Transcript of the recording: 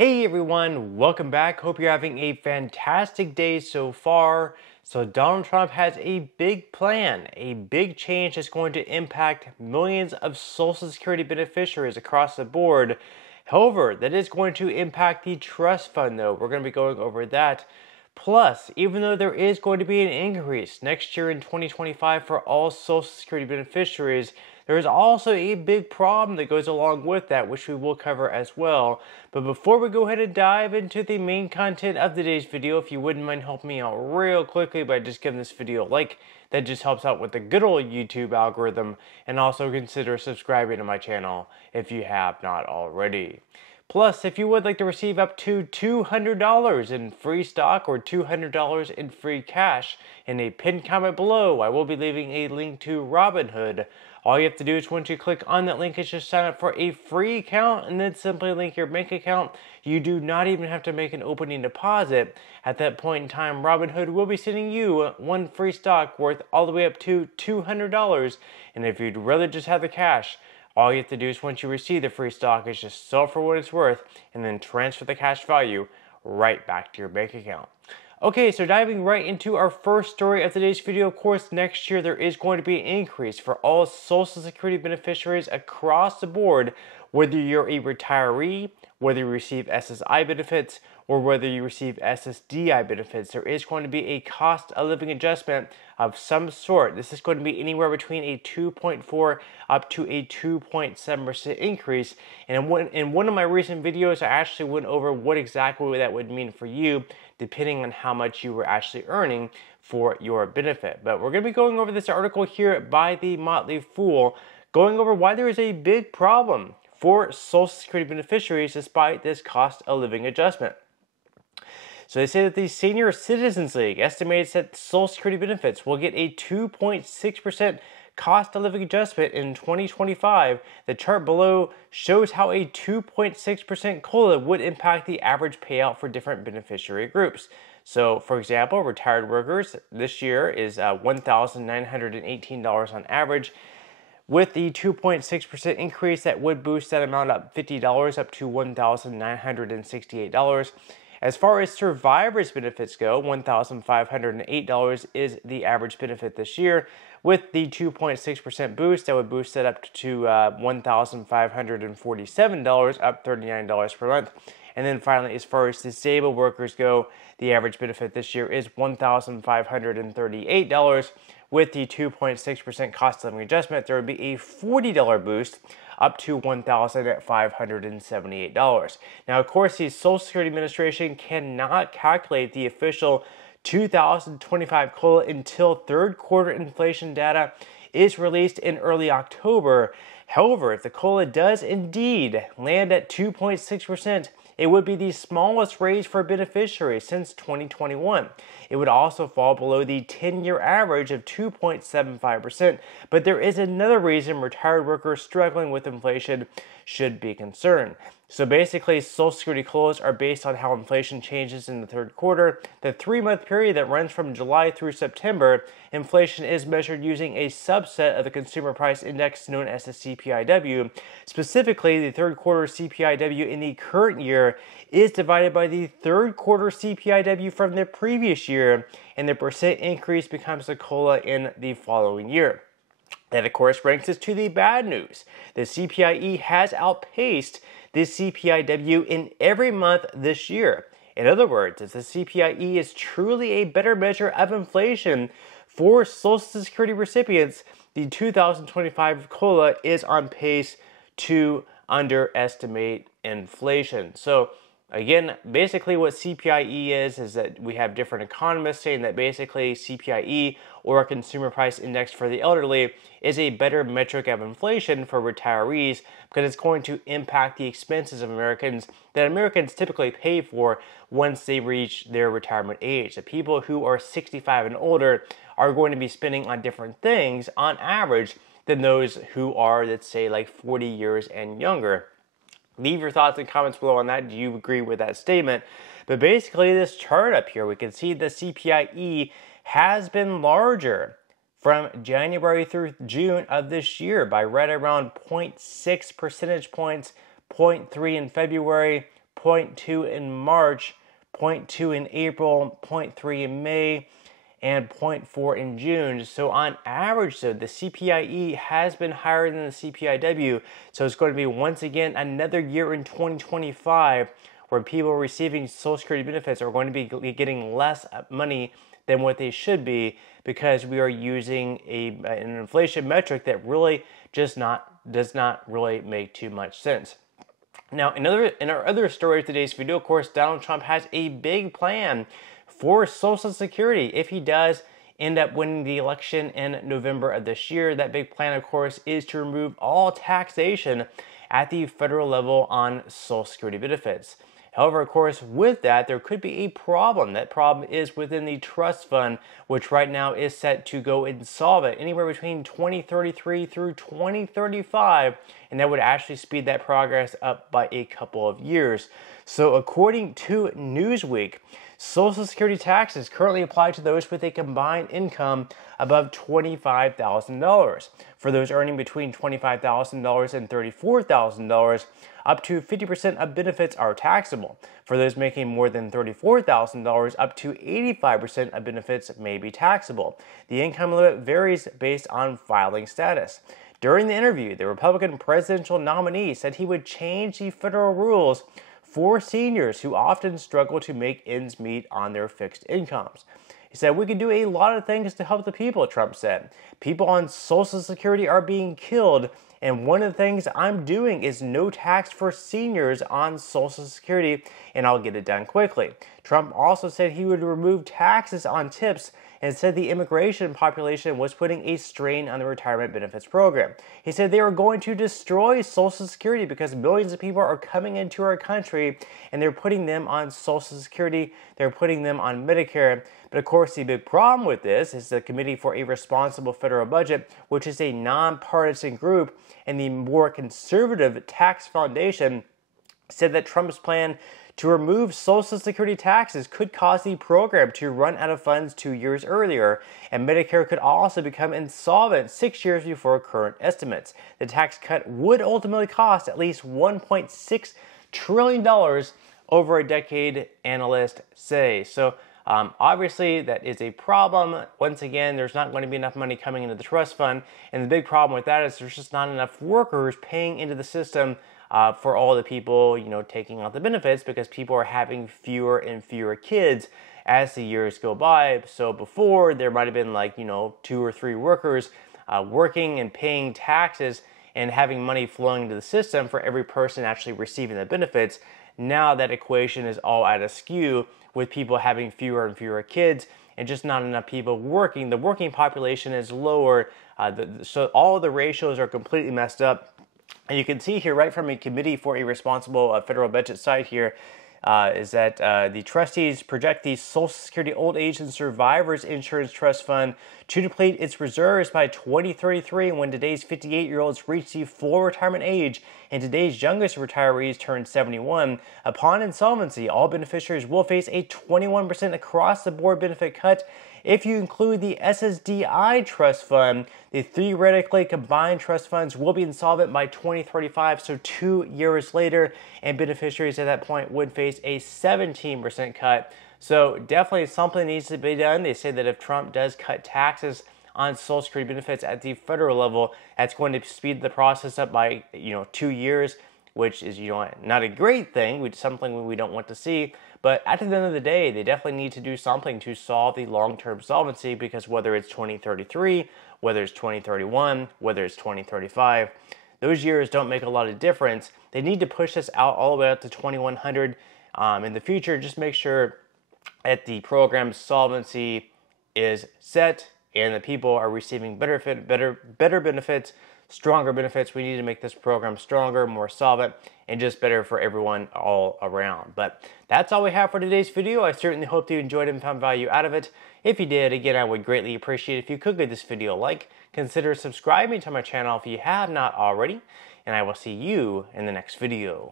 Hey everyone, welcome back. Hope you're having a fantastic day so far. So Donald Trump has a big plan, a big change that's going to impact millions of Social Security beneficiaries across the board. However, that is going to impact the trust fund though. We're going to be going over that. Plus, even though there is going to be an increase next year in 2025 for all Social Security beneficiaries, there is also a big problem that goes along with that, which we will cover as well. But before we go ahead and dive into the main content of today's video, if you wouldn't mind helping me out real quickly by just giving this video a like, that just helps out with the good old YouTube algorithm, and also consider subscribing to my channel if you have not already. Plus, if you would like to receive up to $200 in free stock or $200 in free cash, in a pinned comment below, I will be leaving a link to Robinhood. All you have to do is once you click on that link is just sign up for a free account and then simply link your bank account. You do not even have to make an opening deposit. At that point in time, Robinhood will be sending you one free stock worth all the way up to $200. And if you'd rather just have the cash, all you have to do is once you receive the free stock is just sell for what it's worth and then transfer the cash value right back to your bank account. Okay, so diving right into our first story of today's video, of course, next year there is going to be an increase for all Social Security beneficiaries across the board, whether you're a retiree, whether you receive SSI benefits, or whether you receive SSDI benefits. There is going to be a cost of living adjustment of some sort. This is going to be anywhere between a 2.4 up to a 2.7% increase. And in one of my recent videos, I actually went over what exactly that would mean for you, depending on how much you were actually earning for your benefit. But we're going to be going over this article here by the Motley Fool, going over why there is a big problem for Social Security beneficiaries despite this cost of living adjustment. So they say that the Senior Citizens League estimates that Social Security benefits will get a 2.6% cost of living adjustment in 2025. The chart below shows how a 2.6% COLA would impact the average payout for different beneficiary groups. So, for example, retired workers this year is $1,918 on average. With the 2.6% increase, that would boost that amount up $50 up to $1,968. As far as survivors benefits go, $1,508 is the average benefit this year. With the 2.6% boost, that would boost that up to $1,547, up $39 per month. And then finally, as far as disabled workers go, the average benefit this year is $1,538. With the 2.6% cost of living adjustment, there would be a $40 boost up to $1,578. Now, of course, the Social Security Administration cannot calculate the official 2025 COLA until third quarter inflation data is released in early October. However, if the COLA does indeed land at 2.6%, it would be the smallest raise for beneficiaries since 2021. It would also fall below the 10-year average of 2.75%, but there is another reason retired workers struggling with inflation should be concerned. So basically, Social Security COLAs are based on how inflation changes in the third quarter. The 3-month period that runs from July through September, inflation is measured using a subset of the Consumer Price Index known as the CPIW. Specifically, the third quarter CPIW in the current year is divided by the third quarter CPIW from the previous year, and the percent increase becomes the COLA in the following year. That, of course, brings us to the bad news. The CPIE has outpaced the CPIW in every month this year. In other words, if the CPIE is truly a better measure of inflation for Social Security recipients, the 2025 COLA is on pace to underestimate inflation. So, again, basically what CPIE is that we have different economists saying that basically CPIE, or a Consumer Price Index for the elderly, is a better metric of inflation for retirees because it's going to impact the expenses of Americans that Americans typically pay for once they reach their retirement age. The people who are 65 and older are going to be spending on different things on average than those who are, let's say, like 40 years and younger. Leave your thoughts and comments below on that. Do you agree with that statement? But basically, this chart up here, we can see the CPIE has been larger from January through June of this year by right around 0.6 percentage points, 0.3 in February, 0.2 in March, 0.2 in April, 0.3 in May, and 0.4 in June. So on average, though, the CPIE has been higher than the CPIW. So it's going to be once again another year in 2025 where people receiving Social Security benefits are going to be getting less money than what they should be, because we are using an inflation metric that really does not really make too much sense. Now, in our other story of today's video, of course, Donald Trump has a big plan for Social Security. If he does end up winning the election in November of this year, that big plan, of course, is to remove all taxation at the federal level on Social Security benefits. However, of course, with that, there could be a problem. That problem is within the trust fund, which right now is set to go insolvent anywhere between 2033 through 2035, and that would actually speed that progress up by a couple of years. So according to Newsweek, Social Security taxes currently apply to those with a combined income above $25,000. For those earning between $25,000 and $34,000, up to 50% of benefits are taxable. For those making more than $34,000, up to 85% of benefits may be taxable. The income limit varies based on filing status. During the interview, the Republican presidential nominee said he would change the federal rules for seniors who often struggle to make ends meet on their fixed incomes. He said, "We can do a lot of things to help the people," Trump said. "People on Social Security are being killed, and one of the things I'm doing is no tax for seniors on Social Security, and I'll get it done quickly." Trump also said he would remove taxes on tips and said the immigration population was putting a strain on the retirement benefits program. He said they were going to destroy Social Security because millions of people are coming into our country and they're putting them on Social Security, they're putting them on Medicare. But of course, the big problem with this is the Committee for a Responsible Federal Budget, which is a nonpartisan group, and the more conservative Tax Foundation said that Trump's plan to remove Social Security taxes could cause the program to run out of funds 2 years earlier, and Medicare could also become insolvent 6 years before current estimates. The tax cut would ultimately cost at least $1.6 trillion over a decade, analysts say. So obviously, that is a problem. Once again, there's not going to be enough money coming into the trust fund, and the big problem with that is there's just not enough workers paying into the system for all the people, taking out the benefits, because people are having fewer and fewer kids as the years go by. So before, there might have been 2 or 3 workers working and paying taxes and having money flowing into the system for every person actually receiving the benefits. Now that equation is all out of skew, with people having fewer and fewer kids and just not enough people working. The working population is lower, so all of the ratios are completely messed up. And you can see here, right from a Committee for a Responsible Federal Budget site here, is that the trustees project the Social Security Old Age and Survivors Insurance Trust Fund to deplete its reserves by 2033, when today's 58-year-olds reach the full retirement age and today's youngest retirees turn 71. Upon insolvency, all beneficiaries will face a 21% across-the-board benefit cut. If you include the SSDI trust fund, the theoretically combined trust funds will be insolvent by 2035, so 2 years later, and beneficiaries at that point would face a 17% cut. So definitely something needs to be done. They say that if Trump does cut taxes on Social Security benefits at the federal level, that's going to speed the process up by 2 years, which is not a great thing, which is something we don't want to see. But at the end of the day, they definitely need to do something to solve the long-term solvency, because whether it's 2033, whether it's 2031, whether it's 2035, those years don't make a lot of difference. They need to push this out all the way up to 2100 in the future. Just make sure that the program's solvency is set and the people are receiving better benefits, stronger benefits. We need to make this program stronger, more solvent, and just better for everyone all around. But that's all we have for today's video. I certainly hope you enjoyed it and found value out of it. If you did, again, I would greatly appreciate it if you could give this video a like. Consider subscribing to my channel if you have not already, and I will see you in the next video.